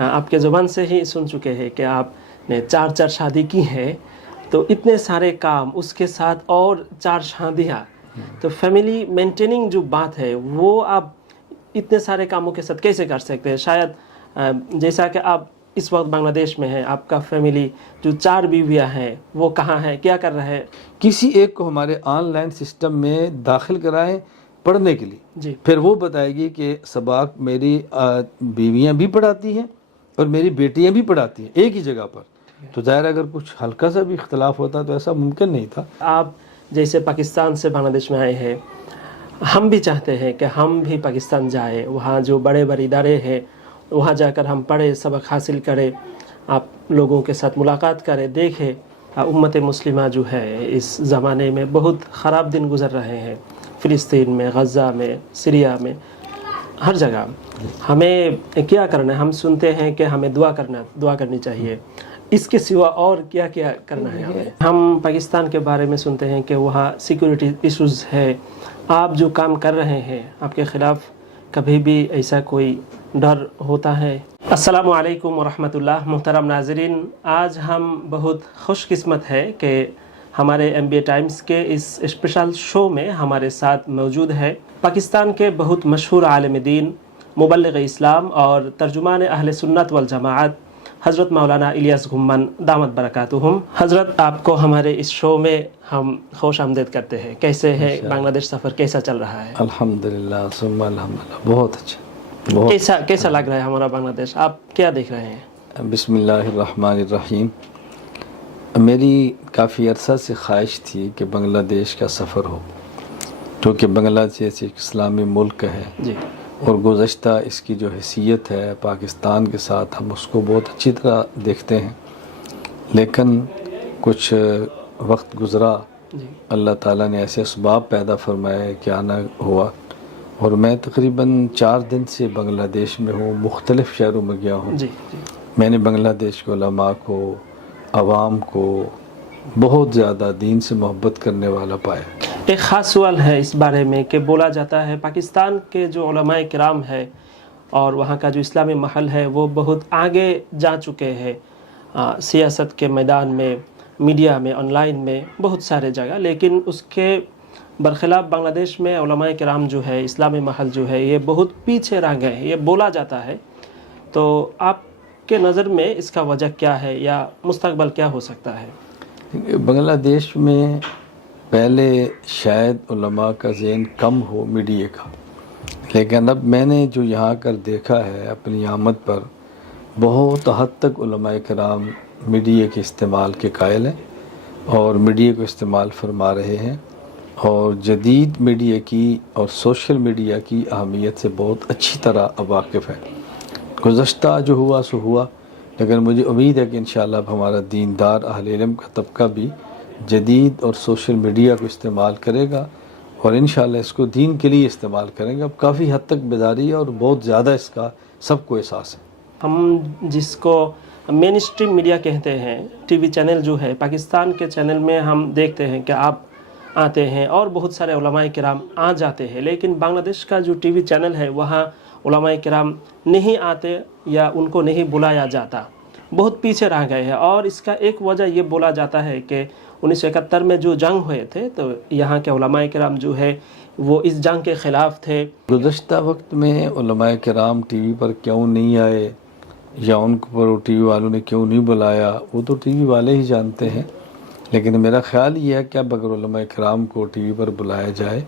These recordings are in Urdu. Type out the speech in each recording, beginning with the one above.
آپ کے زبان سے ہی سن چکے ہیں کہ آپ نے 4 شادی کی ہے، تو اتنے سارے کام اس کے ساتھ اور 4 شادیاں، تو فیملی مینٹیننگ جو بات ہے وہ آپ اتنے سارے کاموں کے ساتھ کیسے کر سکتے ہیں؟ شاید جیسا کہ آپ اس وقت بنگلہ دیش میں ہیں، آپ کا فیملی جو 4 بیویاں ہیں وہ کہاں ہیں، کیا کر رہے ہیں؟ کسی ایک کو ہمارے آن لائن سسٹم میں داخل کرائیں پڑھنے کے لیے، جی، پھر وہ بتائے گی کہ سباق میری بیویاں بھی پڑھاتی ہیں اور میری بیٹیاں بھی پڑھاتی ہیں ایک ہی جگہ پر، تو ظاہر اگر کچھ ہلکا سا بھی اختلاف ہوتا تو ایسا ممکن نہیں تھا۔ آپ جیسے پاکستان سے بنگلہ دیش میں آئے ہیں، ہم بھی چاہتے ہیں کہ ہم بھی پاکستان جائیں، وہاں جو بڑے بڑے ادارے ہیں وہاں جا کر ہم پڑھیں، سبق حاصل کریں، آپ لوگوں کے ساتھ ملاقات کریں، دیکھیں۔ امت مسلمہ جو ہے اس زمانے میں بہت خراب دن گزر رہے ہیں، فلسطین میں، غزہ میں، سیریا میں، ہر جگہ۔ ہمیں کیا کرنا ہے؟ ہم سنتے ہیں کہ ہمیں دعا کرنی چاہیے، اس کے سوا اور کیا کیا کرنا ہے ہمیں؟ ہم پاکستان کے بارے میں سنتے ہیں کہ وہاں سیکورٹی ایشوز ہے، آپ جو کام کر رہے ہیں آپ کے خلاف کبھی بھی ایسا کوئی ڈر ہوتا ہے؟ السلام علیکم ورحمۃ اللہ۔ محترم ناظرین، آج ہم بہت خوش قسمت ہے کہ ہمارے MBA ٹائمز کے اس اسپیشل شو میں ہمارے ساتھ موجود ہے پاکستان کے بہت مشہور عالم دین، مبلغ اسلام اور ترجمان اہل سنت والجماعت حضرت مولانا الیاس گھمن دامت برکاتہم۔ حضرت، آپ کو ہمارے اس شو میں ہم خوش آمدید کرتے ہیں۔ کیسے ہے بنگلہ دیش سفر، کیسا چل رہا ہے؟ الحمدللہ ثم الحمدللہ، بہت اچھا۔ کیسا لگ رہا ہے ہمارا بنگلہ دیش؟ آپ کیا دیکھ رہے ہیں؟ بسم اللہ الرحمن الرحیم۔ میری کافی عرصہ سے خواہش تھی کہ بنگلہ دیش کا سفر ہو، کیونکہ بنگلہ دیش ایک اسلامی ملک ہے، جی، اور گزشتہ اس کی جو حیثیت ہے پاکستان کے ساتھ ہم اس کو بہت اچھی طرح دیکھتے ہیں، لیکن کچھ وقت گزرا، اللہ تعالیٰ نے ایسے اسباب پیدا فرمائے کہ آنا ہوا، اور میں تقریباً 4 دن سے بنگلہ دیش میں ہوں، مختلف شہروں میں گیا ہوں۔ جی، میں نے بنگلہ دیش کے علماء کو، عوام کو بہت زیادہ دین سے محبت کرنے والا پایا۔ ایک خاص سوال ہے اس بارے میں کہ بولا جاتا ہے پاکستان کے جو علماء کرام ہے اور وہاں کا جو اسلامی محل ہے وہ بہت آگے جا چکے ہیں، سیاست کے میدان میں، میڈیا میں، آن لائن میں، بہت سارے جگہ، لیکن اس کے برخلاف بنگلہ دیش میں علماء کرام جو ہے، اسلامی محل جو ہے، یہ بہت پیچھے رہ گئے ہیں، یہ بولا جاتا ہے۔ تو آپ کے نظر میں اس کا وجہ کیا ہے یا مستقبل کیا ہو سکتا ہے؟ بنگلہ دیش میں پہلے شاید علماء کا ذہن کم ہو میڈیا کا، لیکن اب میں نے جو یہاں کر دیکھا ہے اپنی آمد پر، بہت حد تک علماء کرام میڈیا کے استعمال کے قائل ہیں اور میڈیا کو استعمال فرما رہے ہیں، اور جدید میڈیا کی اور سوشل میڈیا کی اہمیت سے بہت اچھی طرح واقف ہے۔ گزشتہ جو ہوا سو ہوا، لیکن مجھے امید ہے کہ انشاءاللہ اب ہمارا دیندار اہل علم کا طبقہ بھی جدید اور سوشل میڈیا کو استعمال کرے گا، اور انشاءاللہ اس کو دین کے لیے استعمال کریں گے۔ اب کافی حد تک بیداری ہے اور بہت زیادہ اس کا سب کو احساس ہے۔ ہم جس کو مین اسٹریم میڈیا کہتے ہیں، ٹی وی چینل جو ہے، پاکستان کے چینل میں ہم دیکھتے ہیں کہ آپ آتے ہیں اور بہت سارے علماء کرام آ جاتے ہیں، لیکن بنگلہ دیش کا جو ٹی وی چینل ہے وہاں علماء کرام نہیں آتے یا ان کو نہیں بلایا جاتا، بہت پیچھے رہ گئے ہیں۔ اور اس کا ایک وجہ یہ بولا جاتا ہے کہ 1971 میں جو جنگ ہوئے تھے تو یہاں کے علماء کرام جو ہے وہ اس جنگ کے خلاف تھے۔ گزشتہ وقت میں علماء کرام ٹی وی پر کیوں نہیں آئے یا ان کو ٹی وی والوں نے کیوں نہیں بلایا، وہ تو ٹی وی والے ہی جانتے ہیں، لیکن میرا خیال یہ ہے کہ اب اگر علماء کرام کو ٹی وی پر بلایا جائے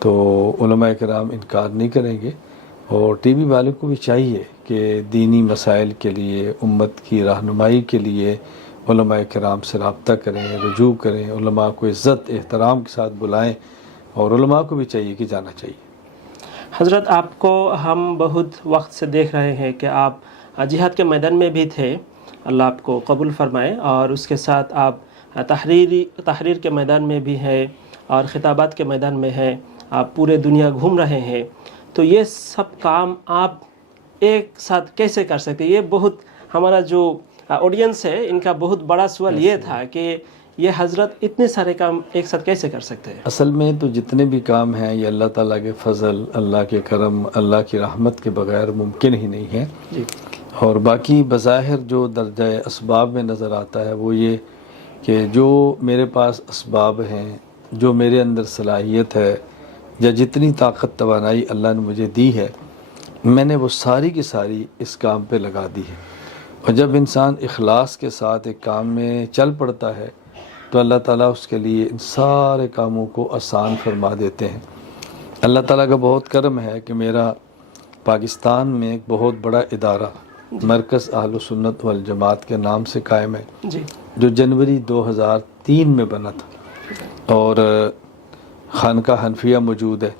تو علماء کرام انکار نہیں کریں گے، اور ٹی وی والوں کو بھی چاہیے کہ دینی مسائل کے لیے، امت کی رہنمائی کے لیے علماء کرام سے رابطہ کریں، رجوع کریں، علماء کو عزت احترام کے ساتھ بلائیں، اور علماء کو بھی چاہیے کہ جانا چاہیے۔ حضرت، آپ کو ہم بہت وقت سے دیکھ رہے ہیں کہ آپ جہاد کے میدان میں بھی تھے، اللہ آپ کو قبول فرمائے، اور اس کے ساتھ آپ تحریر کے میدان میں بھی ہیں اور خطابات کے میدان میں ہیں، آپ پورے دنیا گھوم رہے ہیں، تو یہ سب کام آپ ایک ساتھ کیسے کر سکتے ہیں؟ یہ بہت ہمارا جو آڈینس ہے ان کا بہت بڑا سوال یہ تھا کہ یہ حضرت اتنے سارے کام ایک ساتھ کیسے کر سکتے ہیں؟ اصل میں تو جتنے بھی کام ہیں یہ اللہ تعالیٰ کے فضل، اللہ کے کرم، اللہ کی رحمت کے بغیر ممکن ہی نہیں ہے، جی، اور باقی بظاہر جو درجہ اسباب میں نظر آتا ہے وہ یہ کہ جو میرے پاس اسباب ہیں، جو میرے اندر صلاحیت ہے یا جتنی طاقت توانائی اللہ نے مجھے دی ہے، میں نے وہ ساری کی ساری اس کام پہ لگا دی ہے۔ اور جب انسان اخلاص کے ساتھ ایک کام میں چل پڑتا ہے تو اللہ تعالیٰ اس کے لیے ان سارے کاموں کو آسان فرما دیتے ہیں۔ اللہ تعالیٰ کا بہت کرم ہے کہ میرا پاکستان میں ایک بہت بڑا ادارہ مرکز اہل سنت والجماعت کے نام سے قائم ہے، جی جو جنوری 2003 میں بنا تھا، اور خانقاہ حنفیہ موجود ہے۔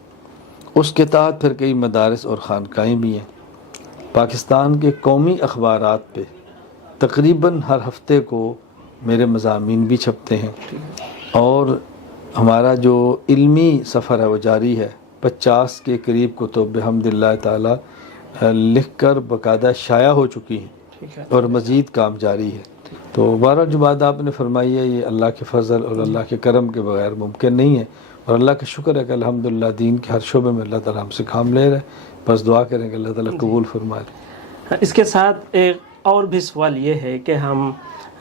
اس کے تحت پھر کئی مدارس اور خانقاہیں بھی ہیں۔ پاکستان کے قومی اخبارات پہ تقریباً ہر ہفتے کو میرے مضامین بھی چھپتے ہیں، اور ہمارا جو علمی سفر ہے وہ جاری ہے۔ 50 کے قریب کتب بحمد اللہ تعالیٰ لکھ کر باقاعدہ شائع ہو چکی ہیں، اور مزید کام جاری ہے۔ تو 12 جو بات آپ نے فرمائی ہے، یہ اللہ کے فضل اور اللہ کے کرم کے بغیر ممکن نہیں ہے، اور اللہ کا شکر ہے کہ الحمدللہ دین کے ہر شعبے میں اللہ تعالیٰ ہم سے کام لے رہا ہے۔ بس دعا کریں کہ اللہ تعالیٰ قبول فرمائے۔ اس کے ساتھ ایک اور بھی سوال یہ ہے کہ ہم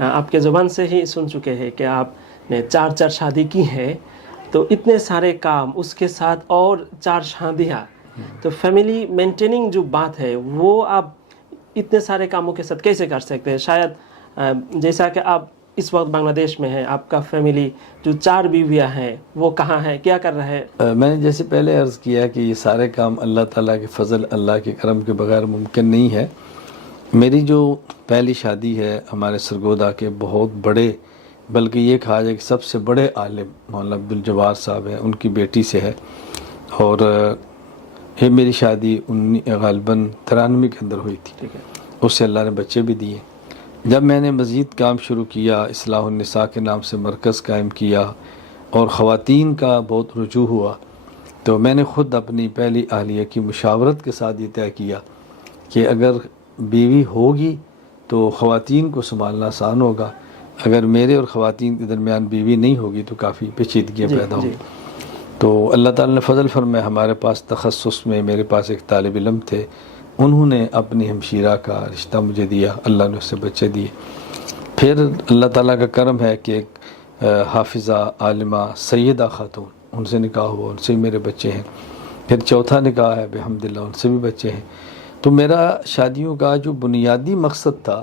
آپ کے زبان سے ہی سن چکے ہیں کہ آپ نے 4 شادی کی ہیں، تو اتنے سارے کام، اس کے ساتھ اور 4 شادیاں، تو فیملی مینٹیننگ جو بات ہے وہ آپ اتنے سارے کاموں کے ساتھ کیسے کر سکتے ہیں؟ شاید جیسا کہ آپ اس وقت بنگلہ دیش میں ہیں، آپ کا فیملی جو 4 بیویاں ہیں وہ کہاں ہیں، کیا کر رہے ہیں؟ میں نے جیسے پہلے عرض کیا کہ یہ سارے کام اللہ تعالیٰ کے فضل، اللہ کے کرم کے بغیر ممکن نہیں ہے۔ میری جو پہلی شادی ہے ہمارے سرگودا کے بہت بڑے، بلکہ یہ کہا جائے کہ سب سے بڑے عالم مولانا عبدالجبار صاحب ہیں، ان کی بیٹی سے ہے، اور یہ میری شادی غالباً 93 کے اندر ہوئی تھی۔ اس سے اللہ نے بچے بھی دیے۔ جب میں نے مزید کام شروع کیا، اصلاح النساء کے نام سے مرکز قائم کیا، اور خواتین کا بہت رجوع ہوا، تو میں نے خود اپنی پہلی اہلیہ کی مشاورت کے ساتھ یہ طے کیا کہ اگر بیوی ہوگی تو خواتین کو سنبھالنا آسان ہوگا، اگر میرے اور خواتین کے درمیان بیوی نہیں ہوگی تو کافی پیچیدگیاں پیدا ہوں گی۔ تو اللہ تعالیٰ نے فضل فرمایا، ہمارے پاس تخصص میں میرے پاس ایک طالب علم تھے، انہوں نے اپنی ہمشیرہ کا رشتہ مجھے دیا، اللہ نے اس سے بچے دیے۔ پھر اللہ تعالیٰ کا کرم ہے کہ ایک حافظہ عالمہ سیدہ خاتون، ان سے نکاح ہوا، ان سے بھی میرے بچے ہیں۔ پھر چوتھا نکاح ہے بحمدللہ، ان سے بھی بچے ہیں۔ تو میرا شادیوں کا جو بنیادی مقصد تھا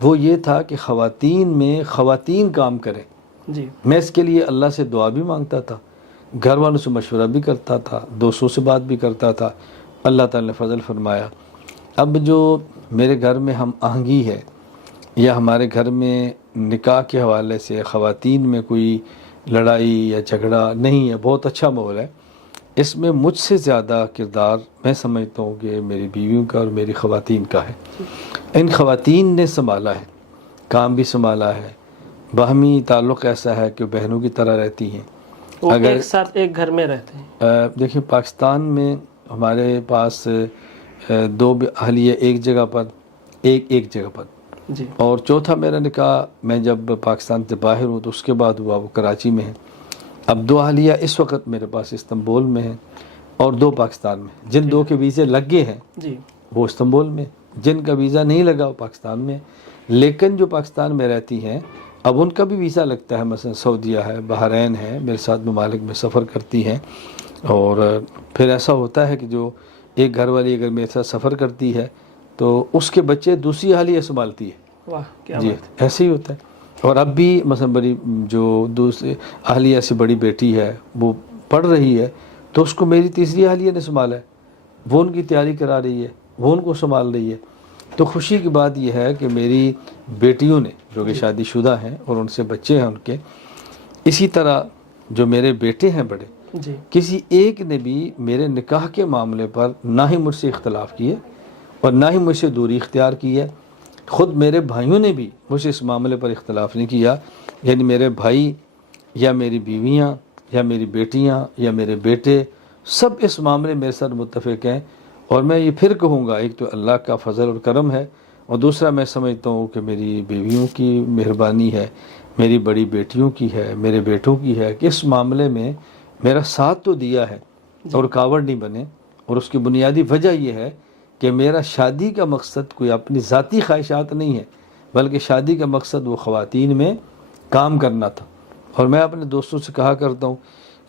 وہ یہ تھا کہ خواتین میں خواتین کام کریں۔ جی، میں اس کے لیے اللہ سے دعا بھی مانگتا تھا، گھر والوں سے مشورہ بھی کرتا تھا، دوستوں سے بات بھی کرتا تھا۔ اللہ تعالیٰ نے فضل فرمایا، اب جو میرے گھر میں ہم آہنگی ہے، یا ہمارے گھر میں نکاح کے حوالے سے خواتین میں کوئی لڑائی یا جھگڑا نہیں ہے، بہت اچھا ماحول ہے۔ اس میں مجھ سے زیادہ کردار میں سمجھتا ہوں کہ میری بیویوں کا اور میری خواتین کا ہے۔ ان خواتین نے سنبھالا ہے، کام بھی سنبھالا ہے، باہمی تعلق ایسا ہے کہ بہنوں کی طرح رہتی ہیں۔ وہ ایک ساتھ ایک گھر میں رہتے ہیں۔ دیکھیں، پاکستان میں ہمارے پاس 2 اہلیہ ایک جگہ پر، ایک جگہ پر، جی، اور چوتھا میرا نکاح میں جب پاکستان سے باہر ہوں تو اس کے بعد ہوا، وہ کراچی میں ہے۔ اب 2 اہلیہ اس وقت میرے پاس استنبول میں ہیں، اور 2 پاکستان میں۔ جن 2 کے ویزے لگ گئے ہیں جی، وہ استنبول میں، جن کا ویزا نہیں لگا وہ پاکستان میں۔ لیکن جو پاکستان میں رہتی ہیں اب ان کا بھی ویزا لگتا ہے، مثلا سعودیہ ہے، بحرین ہے، میرے ساتھ ممالک میں سفر کرتی ہیں۔ اور پھر ایسا ہوتا ہے کہ جو ایک گھر والی اگر میرے ساتھ سفر کرتی ہے تو اس کے بچے دوسری اہلیہ سنبھالتی ہے۔ واہ، کیا جی، بات ہے۔ ایسے ہی ہوتا ہے۔ اور اب بھی مثلا بڑی جو دوسری اہلیہ سے بڑی بیٹی ہے وہ پڑھ رہی ہے، تو اس کو میری تیسری اہلیہ نے سنبھالا ہے، وہ ان کی تیاری کرا رہی ہے، وہ ان کو سنبھال رہی ہے۔ تو خوشی کی بات یہ ہے کہ میری بیٹیوں نے جو کہ شادی شدہ ہیں اور ان سے بچے ہیں ان کے، اسی طرح جو میرے بیٹے ہیں بڑے، جی، کسی ایک نے بھی میرے نکاح کے معاملے پر نہ ہی مجھ سے اختلاف کیے اور نہ ہی مجھ سے دوری اختیار کی ہے۔ خود میرے بھائیوں نے بھی مجھ سے اس معاملے پر اختلاف نہیں کیا، یعنی میرے بھائی یا میری بیویاں یا میری بیٹیاں یا میرے بیٹے سب اس معاملے میرے ساتھ متفق ہیں۔ اور میں یہ پھر کہوں گا، ایک تو اللہ کا فضل اور کرم ہے، اور دوسرا میں سمجھتا ہوں کہ میری بیویوں کی مہربانی ہے، میری بڑی بیٹیوں کی ہے، میرے بیٹوں کی ہے، کہ اس معاملے میں میرا ساتھ تو دیا ہے اور رکاوٹ نہیں بنے۔ اور اس کی بنیادی وجہ یہ ہے کہ میرا شادی کا مقصد کوئی اپنی ذاتی خواہشات نہیں ہے، بلکہ شادی کا مقصد وہ خواتین میں کام کرنا تھا۔ اور میں اپنے دوستوں سے کہا کرتا ہوں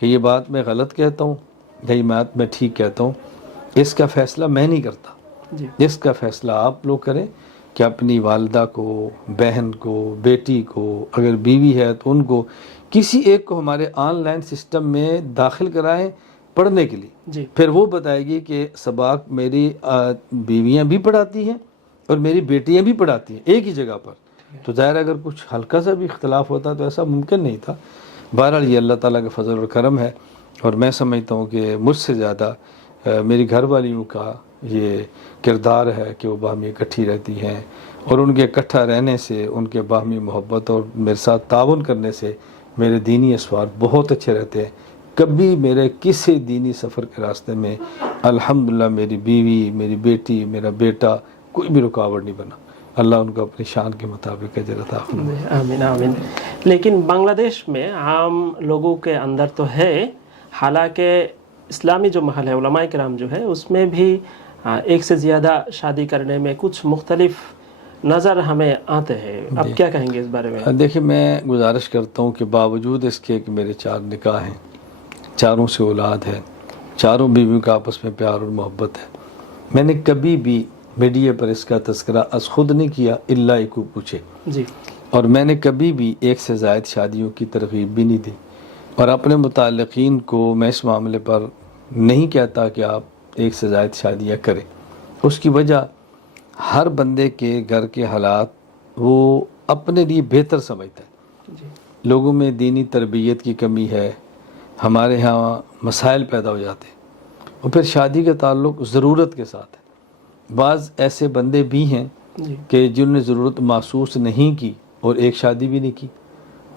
کہ یہ بات میں غلط کہتا ہوں یا یہ بات میں ٹھیک کہتا ہوں، اس کا فیصلہ میں نہیں کرتا، جی اس کا فیصلہ آپ لوگ کریں کہ اپنی والدہ کو، بہن کو، بیٹی کو، اگر بیوی ہے تو ان کو کسی ایک کو ہمارے آن لائن سسٹم میں داخل کرائیں پڑھنے کے لیے۔ جی پھر وہ بتائے گی کہ سباق میری بیویاں بھی پڑھاتی ہیں اور میری بیٹیاں بھی پڑھاتی ہیں ایک ہی جگہ پر، تو ظاہر اگر کچھ ہلکا سا بھی اختلاف ہوتا تو ایسا ممکن نہیں تھا۔ بہرحال یہ اللہ تعالیٰ کا فضل اور کرم ہے، اور میں سمجھتا ہوں کہ مجھ سے زیادہ میری گھر والیوں کا یہ کردار ہے کہ وہ باہمی اکٹھی رہتی ہیں، اور ان کے اکٹھا رہنے سے، ان کے باہمی محبت اور میرے ساتھ تعاون کرنے سے میرے دینی اسوار بہت اچھے رہتے ہیں۔ کبھی میرے کسی دینی سفر کے راستے میں الحمدللہ میری بیوی، میری بیٹی، میرا بیٹا کوئی بھی رکاوٹ نہیں بنا۔ اللہ ان کو اپنی شان کے مطابق اجر عطا فرمائے۔ آمین آمین۔ لیکن بنگلہ دیش میں عام لوگوں کے اندر تو ہے، حالانکہ اسلامی جو محل ہے، علماء کرام جو ہے، اس میں بھی ایک سے زیادہ شادی کرنے میں کچھ مختلف نظر ہمیں آتے ہیں۔ اب کیا کہیں گے اس بارے میں؟ دیکھیں، میں گزارش کرتا ہوں کہ باوجود اس کے کہ میرے 4 نکاح ہیں، چاروں سے اولاد ہے، چاروں بیویوں کا آپس میں پیار اور محبت ہے، میں نے کبھی بھی میڈیا پر اس کا تذکرہ از خود نہیں کیا الا ایک کو پوچھے، جی، اور میں نے کبھی بھی ایک سے زائد شادیوں کی ترغیب بھی نہیں دی، اور اپنے متعلقین کو میں اس معاملے پر نہیں کہتا کہ آپ ایک سے زائد شادیاں کریں۔ اس کی وجہ ہر بندے کے گھر کے حالات وہ اپنے لیے بہتر سمجھتا ہے۔ جی، لوگوں میں دینی تربیت کی کمی ہے، ہمارے ہاں مسائل پیدا ہو جاتے ہیں، اور پھر شادی کا تعلق ضرورت کے ساتھ ہے۔ بعض ایسے بندے بھی ہیں جی، کہ جن نے ضرورت محسوس نہیں کی اور ایک شادی بھی نہیں کی۔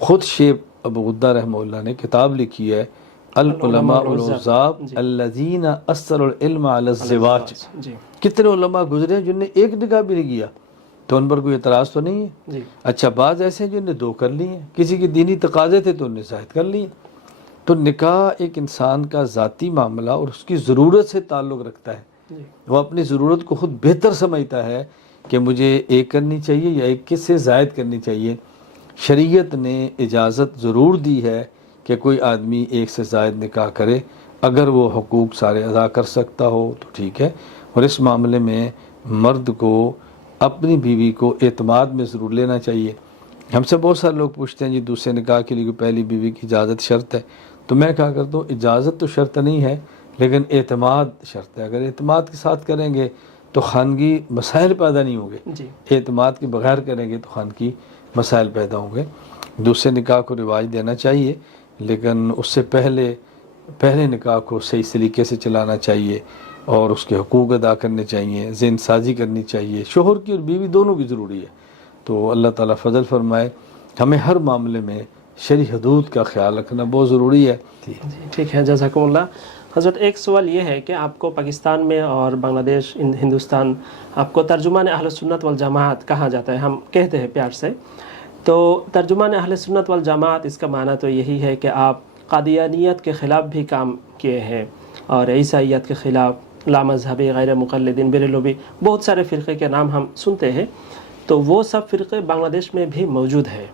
خود شیخ ابو غدہ رحمہ اللہ نے کتاب لکھی ہے العلماء العزاب الذین اثروا العلم علی الزواج۔ جی، کتنے علماء گزرے ہیں جن نے ایک نکاح بھی نہیں کیا، تو ان پر کوئی اعتراض تو نہیں ہے؟ جی، اچھا، بعض ایسے ہیں جن نے 2 کر لی ہیں، کسی کی دینی تقاضے تھے تو انہوں نے زائد کر لی۔ تو نکاح ایک انسان کا ذاتی معاملہ اور اس کی ضرورت سے تعلق رکھتا ہے۔ جی، وہ اپنی ضرورت کو خود بہتر سمجھتا ہے کہ مجھے ایک کرنی چاہیے یا ایک کس سے زائد کرنی چاہیے۔ شریعت نے اجازت ضرور دی ہے کہ کوئی آدمی ایک سے زائد نکاح کرے، اگر وہ حقوق سارے ادا کر سکتا ہو تو ٹھیک ہے، اور اس معاملے میں مرد کو اپنی بیوی کو اعتماد میں ضرور لینا چاہیے۔ ہم سے بہت سارے لوگ پوچھتے ہیں جی دوسرے نکاح کے لیے پہلی بیوی کی اجازت شرط ہے، تو میں کہا کرتا ہوں اجازت تو شرط نہیں ہے، لیکن اعتماد شرط ہے۔ اگر اعتماد کے ساتھ کریں گے تو خانگی مسائل پیدا نہیں ہوں گے، جی، اعتماد کے بغیر کریں گے تو خانگی مسائل پیدا ہوں گے۔ دوسرے نکاح کو رواج دینا چاہیے، لیکن اس سے پہلے نکاح کو صحیح طریقے سے چلانا چاہیے، اور اس کے حقوق ادا کرنے چاہیے، ذہن سازی کرنی چاہیے، شوہر کی اور بیوی دونوں کی ضروری ہے۔ تو اللہ تعالیٰ فضل فرمائے، ہمیں ہر معاملے میں شرعی حدود کا خیال رکھنا بہت ضروری ہے۔ جی، ٹھیک ہے، جزاکم اللہ۔ حضرت ایک سوال یہ ہے کہ آپ کو پاکستان میں اور بنگلہ دیش، ہندوستان، آپ کو ترجمان اہل سنت والجماعت کہا جاتا ہے، ہم کہتے ہیں پیار سے۔ تو ترجمان اہل سنت والجماعت، اس کا معنی تو یہی ہے کہ آپ قادیانیت کے خلاف بھی کام کیے ہیں، اور عیسائیت کے خلاف، لامذہبی، غیر مقلدین، بریلوی، بہت سارے فرقے کے نام ہم سنتے ہیں۔ تو وہ سب فرقے بنگلہ دیش میں بھی موجود ہیں،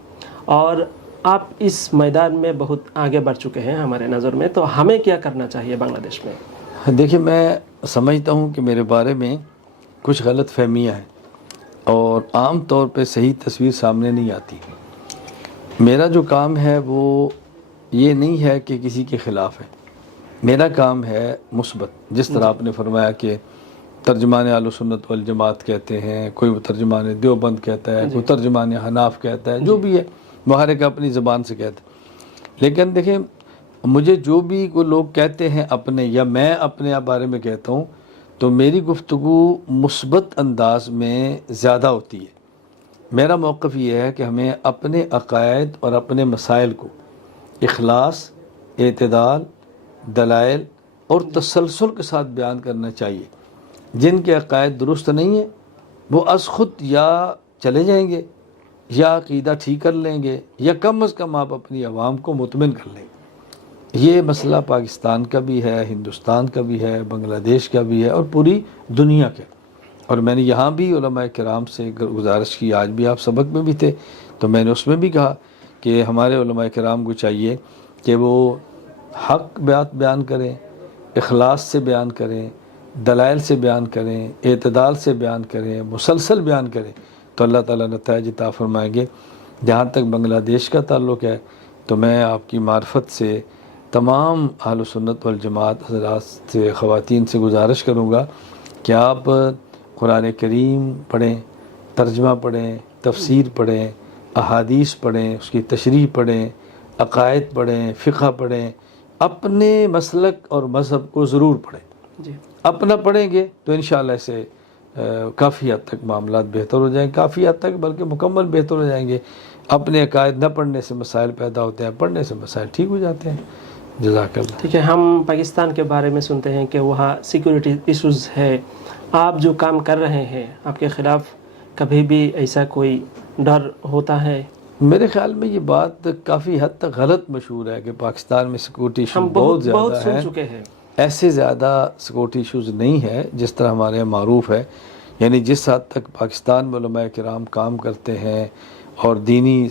اور آپ اس میدان میں بہت آگے بڑھ چکے ہیں ہمارے نظر میں، تو ہمیں کیا کرنا چاہیے بنگلہ دیش میں؟ دیکھیں، میں سمجھتا ہوں کہ میرے بارے میں کچھ غلط فہمیاں ہیں، اور عام طور پہ صحیح تصویر سامنے نہیں آتی۔ میرا جو کام ہے وہ یہ نہیں ہے کہ کسی کے خلاف ہے، میرا کام ہے مثبت۔ جس طرح آپ نے فرمایا کہ ترجمان اہل سنت والجماعت کہتے ہیں، کوئی ترجمان دیوبند کہتا ہے، کوئی ترجمان حناف کہتا ہے، جو بھی ہے وہ ہر ایک اپنی زبان سے کہتا ہے۔ لیکن دیکھیں، مجھے جو بھی کوئی لوگ کہتے ہیں اپنے، یا میں اپنے بارے میں کہتا ہوں، تو میری گفتگو مثبت انداز میں زیادہ ہوتی ہے۔ میرا موقف یہ ہے کہ ہمیں اپنے عقائد اور اپنے مسائل کو اخلاص، اعتدال، دلائل اور تسلسل کے ساتھ بیان کرنا چاہیے۔ جن کے عقائد درست نہیں ہیں وہ از خود یا چلے جائیں گے یا عقیدہ ٹھیک کر لیں گے، یا کم از کم آپ اپنی عوام کو مطمئن کر لیں گے۔ یہ مسئلہ پاکستان کا بھی ہے، ہندوستان کا بھی ہے، بنگلہ دیش کا بھی ہے، اور پوری دنیا کا۔ اور میں نے یہاں بھی علماء کرام سے گزارش کی، آج بھی آپ سبق میں بھی تھے تو میں نے اس میں بھی کہا کہ ہمارے علماء کرام کو چاہیے کہ وہ حق بات بیان کریں، اخلاص سے بیان کریں، دلائل سے بیان کریں، اعتدال سے بیان کریں، مسلسل بیان کریں، تو اللہ تعالیٰ نتائج عطا فرمائیں گے۔ جہاں تک بنگلہ دیش کا تعلق ہے تو میں آپ کی معرفت سے تمام اہل سنت والجماعت حضرات سے، خواتین سے گزارش کروں گا کہ آپ قرآن کریم پڑھیں، ترجمہ پڑھیں، تفسیر پڑھیں، احادیث پڑھیں، اس کی تشریح پڑھیں، عقائد پڑھیں، فقہ پڑھیں، اپنے مسلک اور مذہب کو ضرور پڑھیں۔ جی اپنا پڑھیں گے تو انشاءاللہ سے کافی حد تک معاملات بہتر ہو جائیں گے، کافی حد تک بلکہ مکمل بہتر ہو جائیں گے۔ اپنے عقائد نہ پڑھنے سے مسائل پیدا ہوتے ہیں، پڑھنے سے مسائل ٹھیک ہو جاتے ہیں۔ جزاک اللہ۔ ٹھیک ہے، ہم پاکستان کے بارے میں سنتے ہیں کہ وہاں سیکورٹی ایشوز ہے، آپ جو کام کر رہے ہیں آپ کے خلاف کبھی بھی ایسا کوئی ڈر ہوتا ہے؟ میرے خیال میں یہ بات کافی حد تک غلط مشہور ہے کہ پاکستان میں سیکورٹی ایشوز ہم بہت زیادہ سن ہیں۔ چکے ہیں۔ ایسے زیادہ سیکورٹی ایشوز نہیں ہے جس طرح ہمارے یہاں معروف ہے، یعنی جس حد تک پاکستان میں علماء کرام کام کرتے ہیں اور دینی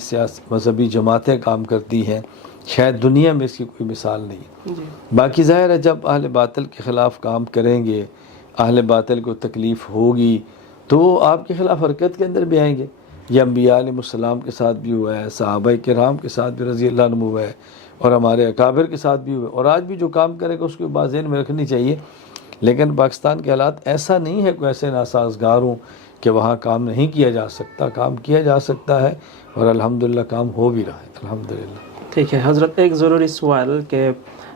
مذہبی جماعتیں کام کرتی ہیں، شاید دنیا میں اس کی کوئی مثال نہیں ہے۔ جی باقی ظاہر ہے جب اہل باطل کے خلاف کام کریں گے، اہل باطل کو تکلیف ہوگی تو آپ کے خلاف حرکت کے اندر بھی آئیں گے۔ یہ انبیاء علیہ السلام کے ساتھ بھی ہوا ہے، صحابہ کرام کے ساتھ بھی رضی اللہ عنہ ہوا ہے، اور ہمارے اکابر کے ساتھ بھی ہوا ہے، اور آج بھی جو کام کرے گا اس کو بات ذہن میں رکھنی چاہیے۔ لیکن پاکستان کے حالات ایسا نہیں ہے کوئی ایسے ناسازگار ہوں کہ وہاں کام نہیں کیا جا سکتا، کام کیا جا سکتا ہے، اور الحمدللہ کام ہو بھی رہا ہے الحمدللہ۔ ٹھیک ہے حضرت، ایک ضروری سوال کہ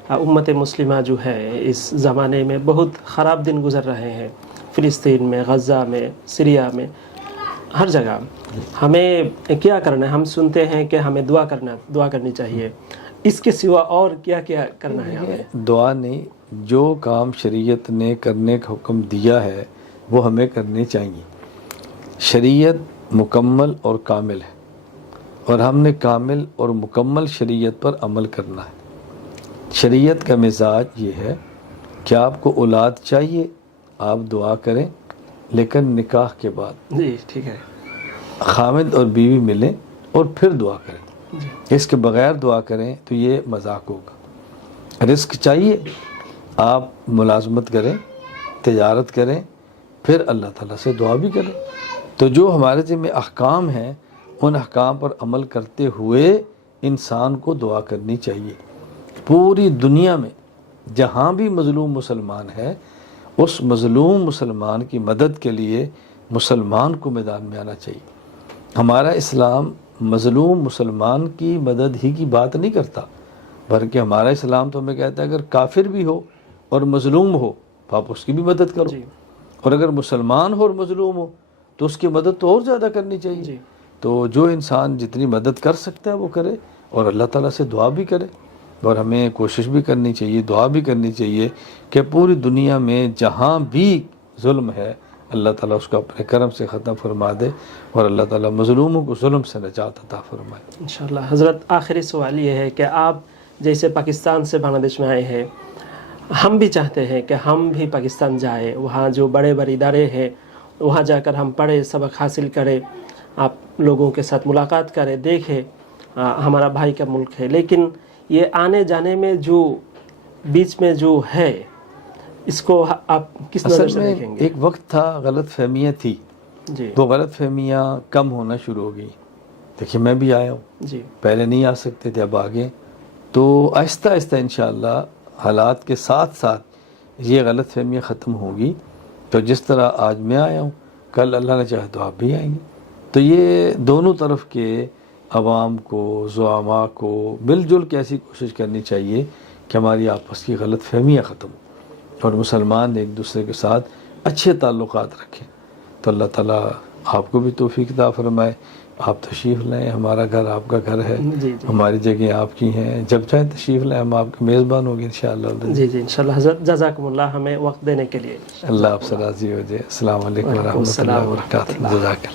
امت مسلمہ جو ہے اس زمانے میں بہت خراب دن گزر رہے ہیں، فلسطین میں، غزہ میں، سیریا میں، ہر جگہ ہمیں کیا کرنا ہے؟ ہم سنتے ہیں کہ ہمیں دعا کرنی چاہیے، اس کے سوا اور کیا کیا کرنا ہے ہمیں؟ دعا نہیں، جو کام شریعت نے کرنے کا حکم دیا ہے وہ ہمیں کرنے چاہیے۔ شریعت مکمل اور کامل ہے، اور ہم نے کامل اور مکمل شریعت پر عمل کرنا ہے۔ شریعت کا مزاج یہ ہے کہ آپ کو اولاد چاہیے آپ دعا کریں، لیکن نکاح کے بعد جی ٹھیک ہے خامد اور بیوی ملیں اور پھر دعا کریں۔ جی اس کے بغیر دعا کریں تو یہ مذاق ہوگا۔ رزق چاہیے آپ ملازمت کریں، تجارت کریں، پھر اللہ تعالیٰ سے دعا بھی کریں۔ تو جو ہمارے ذمہ احکام ہیں ان احکام پر عمل کرتے ہوئے انسان کو دعا کرنی چاہیے۔ پوری دنیا میں جہاں بھی مظلوم مسلمان ہے اس مظلوم مسلمان کی مدد کے لیے مسلمان کو میدان میں آنا چاہیے۔ ہمارا اسلام مظلوم مسلمان کی مدد ہی کی بات نہیں کرتا، بلکہ ہمارا اسلام تو ہمیں کہتا ہے اگر کافر بھی ہو اور مظلوم ہو تو آپ اس کی بھی مدد کرو، جی اور اگر مسلمان ہو اور مظلوم ہو تو اس کی مدد تو اور زیادہ کرنی چاہیے۔ جی تو جو انسان جتنی مدد کر سکتا ہے وہ کرے، اور اللہ تعالیٰ سے دعا بھی کرے، اور ہمیں کوشش بھی کرنی چاہیے، دعا بھی کرنی چاہیے کہ پوری دنیا میں جہاں بھی ظلم ہے اللہ تعالیٰ اس کو اپنے کرم سے ختم فرما دے، اور اللہ تعالیٰ مظلوموں کو ظلم سے نجات عطا فرمائے۔ انشاءاللہ۔ حضرت آخری سوال یہ ہے کہ آپ جیسے پاکستان سے بنگلہ دیش میں آئے ہیں، ہم بھی چاہتے ہیں کہ ہم بھی پاکستان جائیں، وہاں جو بڑے بڑے ادارے ہیں وہاں جا کر ہم پڑھیں، سبق حاصل کریں، آپ لوگوں کے ساتھ ملاقات کریں، دیکھیں ہمارا بھائی کا ملک ہے، لیکن یہ آنے جانے میں جو بیچ میں جو ہے اس کو آپ کس نظر اصل سے میں دیکھیں گے؟ ایک وقت تھا غلط فہمیاں تھی، جی وہ غلط فہمیاں کم ہونا شروع ہو گئی۔ دیکھیے میں بھی آیا ہوں، جی پہلے نہیں آ سکتے تھے، اب آگے، تو آہستہ آہستہ انشاءاللہ حالات کے ساتھ ساتھ یہ غلط فہمیاں ختم ہوگی۔ تو جس طرح آج میں آیا ہوں کل اللہ نے چاہے تو آپ بھی آئیں گے۔ تو یہ دونوں طرف کے عوام کو، زعماء کو مل جل کے ایسی کوشش کرنی چاہیے کہ ہماری آپس کی غلط فہمیاں ختم ہوں اور مسلمان ایک دوسرے کے ساتھ اچھے تعلقات رکھیں۔ تو اللہ تعالیٰ آپ کو بھی توفیق عطا فرمائے۔ آپ تشریف لیں، ہمارا گھر آپ کا گھر ہے، جی جی ہماری جگہ آپ کی ہیں، جب چاہیں تشریف لیں، ہم آپ کے میزبان ہوں گے انشاءاللہ۔ جی جی انشاءاللہ حضرت، جزاکم اللہ ہمیں وقت دینے کے لیے۔ اللہ آپ سے راضی ہو جائے۔ السلام علیکم ورحمۃ اللہ وبرکاتہ۔ جزاک اللہ۔